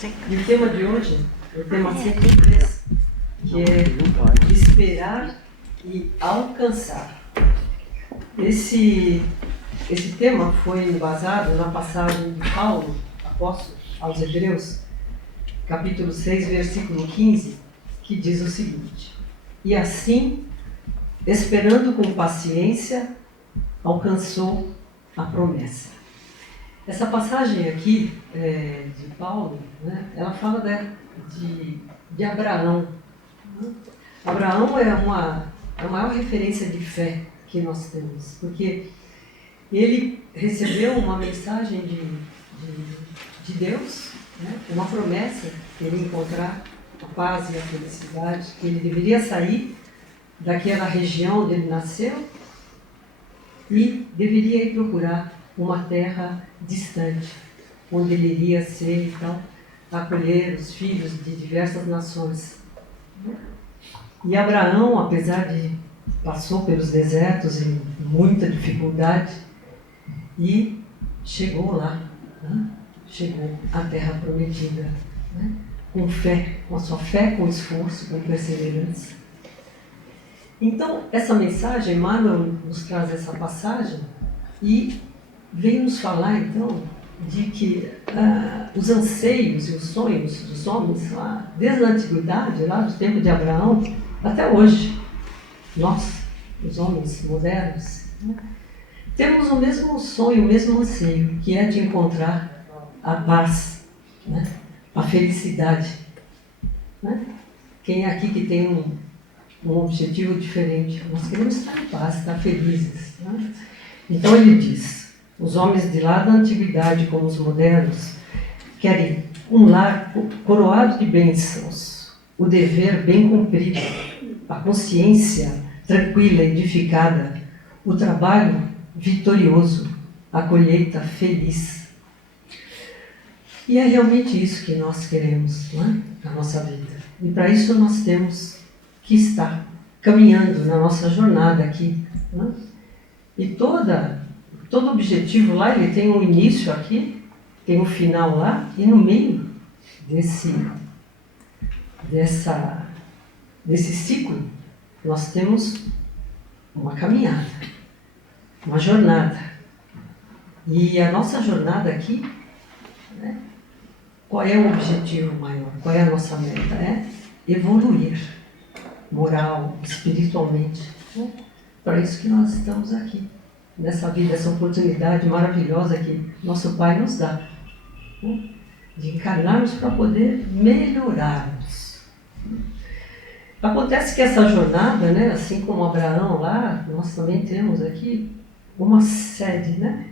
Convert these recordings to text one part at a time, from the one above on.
E o tema de hoje, o tema 103, que é esperar e alcançar. Esse tema foi embasado na passagem de Paulo, apóstolo aos Hebreus, capítulo 6, versículo 15, que diz o seguinte: e assim, esperando com paciência, alcançou a promessa. Essa passagem aqui de Paulo, né, ela fala de Abraão. Abraão é a maior referência de fé que nós temos, porque ele recebeu uma mensagem de Deus, né, uma promessa que ele ia encontrar a paz e a felicidade, que ele deveria sair daquela região onde ele nasceu e deveria ir procurar uma terra distante, onde ele iria ser, então, acolher os filhos de diversas nações. E Abraão, apesar de passou pelos desertos e muita dificuldade, e chegou lá, né? Chegou à terra prometida, né? Com fé, com a sua fé, com esforço, com perseverança. Então, essa mensagem, Emmanuel nos traz essa passagem e vem nos falar, então, de que os anseios e os sonhos dos homens, lá, desde a antiguidade, lá do tempo de Abraão, até hoje, nós, os homens modernos, né, temos o mesmo sonho, o mesmo anseio, que é de encontrar a paz, né, a felicidade. Né? Quem é aqui que tem um objetivo diferente? Nós queremos estar em paz, estar felizes. Né? Então ele diz: os homens de lá da antiguidade, como os modernos, querem um lar coroado de bênçãos, o dever bem cumprido, a consciência tranquila e edificada, o trabalho vitorioso, a colheita feliz. E é realmente isso que nós queremos, não é? Na nossa vida. E para isso nós temos que estar caminhando na nossa jornada aqui. Não é? E todo objetivo lá, ele tem um início aqui, tem um final lá, e no meio desse ciclo, nós temos uma caminhada, uma jornada. E a nossa jornada aqui, né, qual é o objetivo maior? Qual é a nossa meta? É evoluir, moral, espiritualmente. Né? Para isso que nós estamos aqui, nessa vida, essa oportunidade maravilhosa que nosso Pai nos dá, né? De encarnarmos para poder melhorarmos. Acontece que essa jornada, né, assim como Abraão lá, nós também temos aqui uma série, né,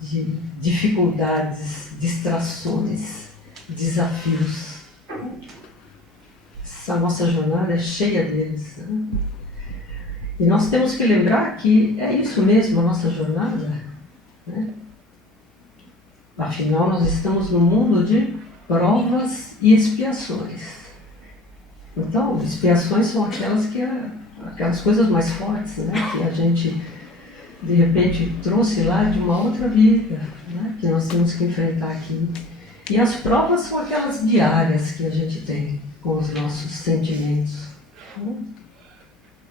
de dificuldades, distrações, desafios. Essa nossa jornada é cheia deles. Né? E nós temos que lembrar que é isso mesmo a nossa jornada. Né? Afinal, nós estamos no mundo de provas e expiações. Então, expiações são aquelas coisas mais fortes, né? Que a gente, de repente, trouxe lá de uma outra vida, né? Que nós temos que enfrentar aqui. E as provas são aquelas diárias que a gente tem com os nossos sentimentos. Né?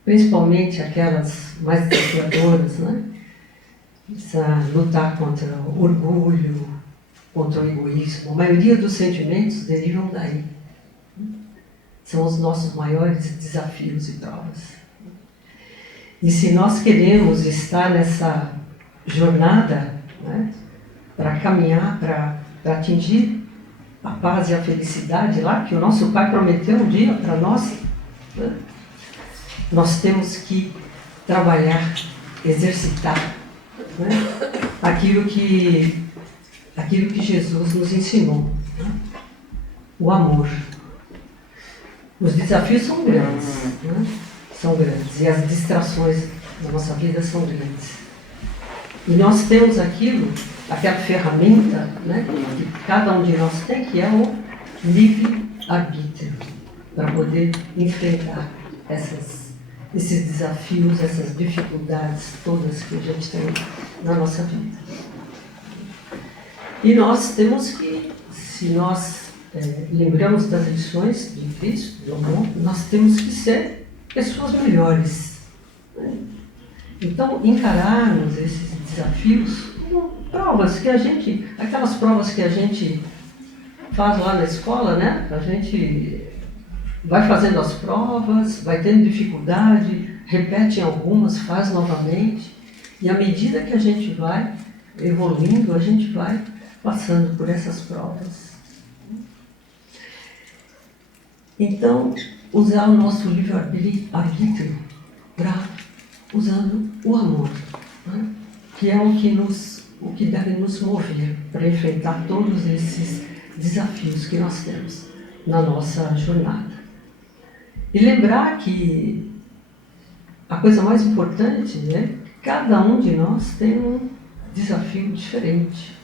Principalmente aquelas mais desafiadoras, né? Lutar contra o orgulho, contra o egoísmo. A maioria dos sentimentos derivam daí. São os nossos maiores desafios e provas. E se nós queremos estar nessa jornada, né, para caminhar, para atingir a paz e a felicidade lá, que o nosso Pai prometeu um dia para nós, né, nós temos que trabalhar, exercitar, né, aquilo que Jesus nos ensinou, né, o amor. Os desafios são grandes, né? São grandes, e as distrações da nossa vida são grandes. E nós temos aquela ferramenta, né, que cada um de nós tem, que é o livre-arbítrio, para poder enfrentar esses desafios, essas dificuldades todas que a gente tem na nossa vida. E nós temos que, se nós lembramos das lições de Cristo, do amor, nós temos que ser pessoas melhores. Né? Então, encararmos esses desafios como provas que a gente, aquelas provas que a gente faz lá na escola, né? A gente vai fazendo as provas, vai tendo dificuldade, repete em algumas, faz novamente, e à medida que a gente vai evoluindo, a gente vai passando por essas provas. Então, usar o nosso livre-arbítrio para usando o amor, né? Que é o que deve nos mover para enfrentar todos esses desafios que nós temos na nossa jornada. E lembrar que a coisa mais importante é que cada um de nós tem um desafio diferente,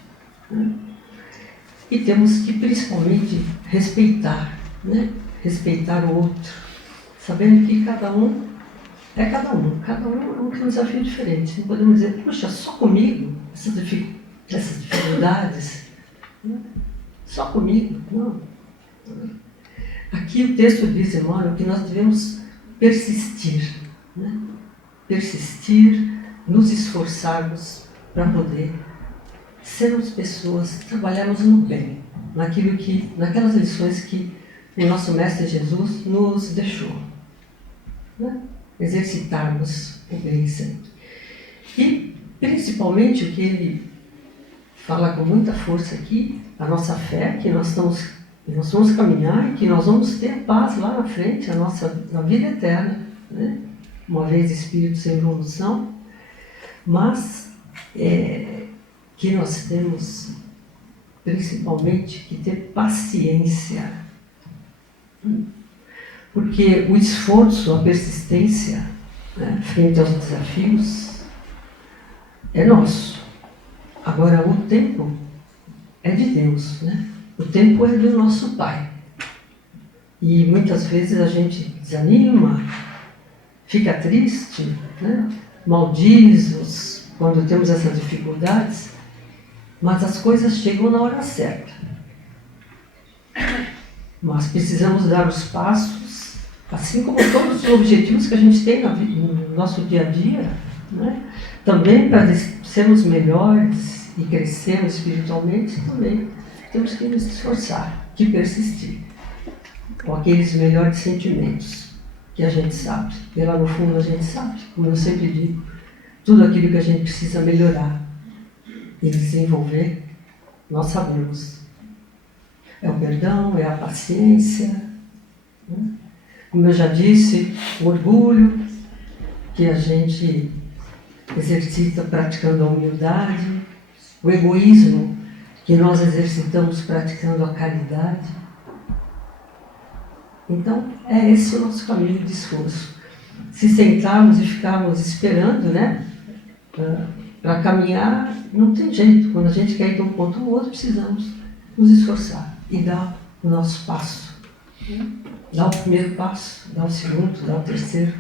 né? E temos que principalmente respeitar, né? Respeitar o outro, sabendo que cada um tem um desafio diferente. Não podemos dizer, puxa, só comigo essas dificuldades, né? Só comigo, não. Aqui o texto diz, Emmanuel, que nós devemos persistir, né? Persistir, nos esforçarmos para poder sermos pessoas, trabalharmos no bem, naquelas lições que o nosso Mestre Jesus nos deixou, né? Exercitarmos o bem sempre. E, principalmente, o que ele fala com muita força aqui, a nossa fé, que nós vamos caminhar e que nós vamos ter paz lá na frente, na vida eterna, né? Uma vez espírito sem evolução, mas que nós temos principalmente que ter paciência, porque o esforço, a persistência, né, frente aos desafios é nosso. Agora o tempo é de Deus, né? O tempo é do nosso Pai. E muitas vezes a gente desanima, fica triste, né? Maldizos quando temos essas dificuldades, mas as coisas chegam na hora certa. Mas precisamos dar os passos, assim como todos os objetivos que a gente tem no nosso dia a dia, né? Também para sermos melhores e crescermos espiritualmente, também temos que nos esforçar, que persistir com aqueles melhores sentimentos que a gente sabe, e lá no fundo a gente sabe, como eu sempre digo, tudo aquilo que a gente precisa melhorar e desenvolver, nós sabemos. É o perdão, é a paciência, né? Como eu já disse, o orgulho que a gente exercita praticando a humildade, o egoísmo que nós exercitamos praticando a caridade. Então, é esse o nosso caminho de esforço. Se sentarmos e ficarmos esperando, né, para caminhar, não tem jeito. Quando a gente quer ir de um ponto ao outro, precisamos nos esforçar e dar o nosso passo. Dar o primeiro passo, dar o segundo, dar o terceiro.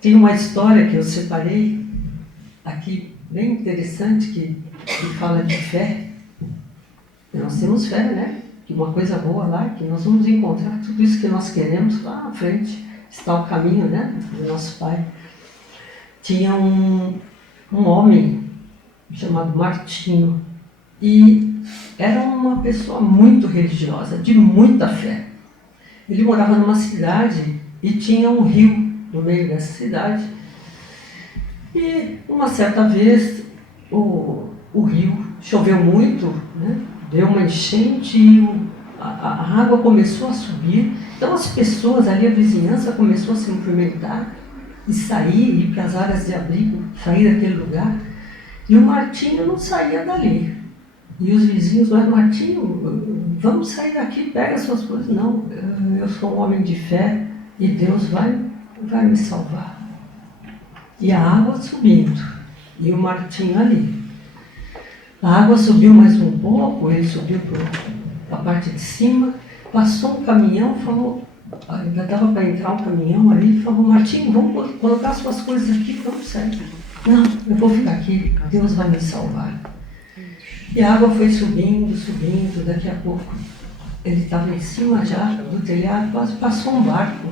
Tem uma história que eu separei aqui, bem interessante, que fala de fé. Nós temos fé, né? Que uma coisa boa lá, que nós vamos encontrar tudo isso que nós queremos lá na frente. Está o caminho, né? Do nosso Pai. Tinha um homem chamado Martinho, e era uma pessoa muito religiosa, de muita fé. Ele morava numa cidade e tinha um rio no meio dessa cidade. E uma certa vez o rio choveu muito, né? Deu uma enchente e a água começou a subir. Então as pessoas ali, a vizinhança começou a se movimentar e sair, ir para as áreas de abrigo, sair daquele lugar. E o Martinho não saía dali. E os vizinhos, mas Martinho, vamos sair daqui, pega as suas coisas. Não, eu sou um homem de fé e Deus vai me salvar. E a água subindo, e o Martinho ali. A água subiu mais um pouco, ele subiu para a parte de cima, passou um caminhão, falou, ainda dava para entrar um caminhão ali, falou, Martinho, vamos colocar suas coisas aqui, vamos sair. Não, eu vou ficar aqui, Deus vai me salvar. E a água foi subindo, subindo, daqui a pouco ele estava em cima já do telhado, quase passou um barco.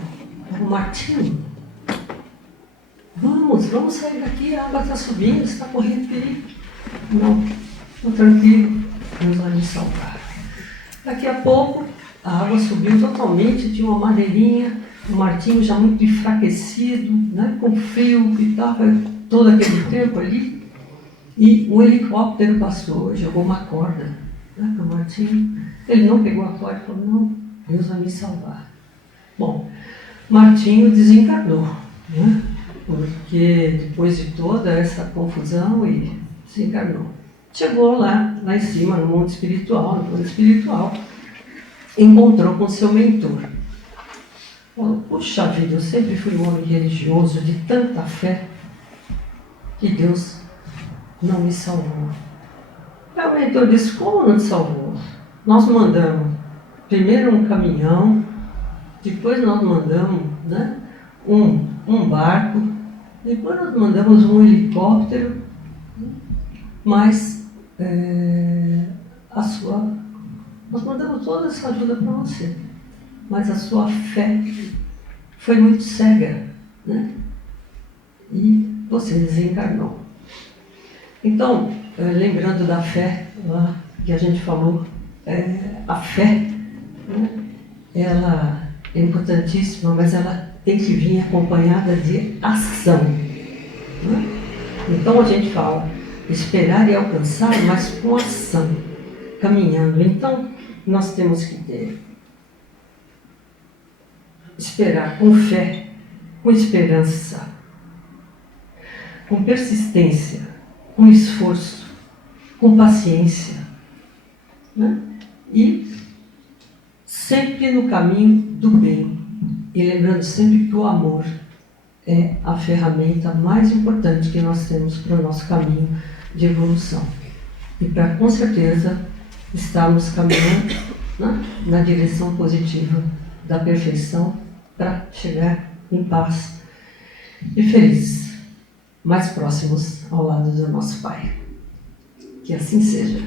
Era o Martinho. Vamos sair daqui, a água está subindo, você está correndo perigo. Não, estou tranquilo, Deus vai me salvar. Daqui a pouco, a água subiu totalmente, tinha uma madeirinha, o Martinho já muito enfraquecido, né, com frio que estava todo aquele tempo ali. E um helicóptero passou, jogou uma corda, né, para o Martinho. Ele não pegou a corda e falou, não, Deus vai me salvar. Bom, Martinho desencarnou, né, porque depois de toda essa confusão, ele desencarnou. Chegou lá em cima, no mundo espiritual, encontrou com seu mentor. Falou, puxa vida, eu sempre fui um homem religioso, de tanta fé, que Deus não me salvou. Aí o mentor disse, como não te salvou? Nós mandamos primeiro um caminhão, depois nós mandamos, né, um barco, depois nós mandamos um helicóptero, mas nós mandamos toda essa ajuda para você, mas a sua fé foi muito cega, né? E você desencarnou. Então, lembrando da fé lá que a gente falou, a fé, né, ela é importantíssima, mas ela tem que vir acompanhada de ação, né? Então a gente fala, esperar e alcançar, mas com ação, caminhando. Então, nós temos que ter, esperar com fé, com esperança, com persistência, com esforço, com paciência, né? E sempre no caminho do bem. E lembrando sempre que o amor é a ferramenta mais importante que nós temos para o nosso caminho de evolução. E para, com certeza, estarmos caminhando, né, na direção positiva da perfeição para chegar em paz e felizes, mais próximos ao lado do nosso Pai. Que assim seja.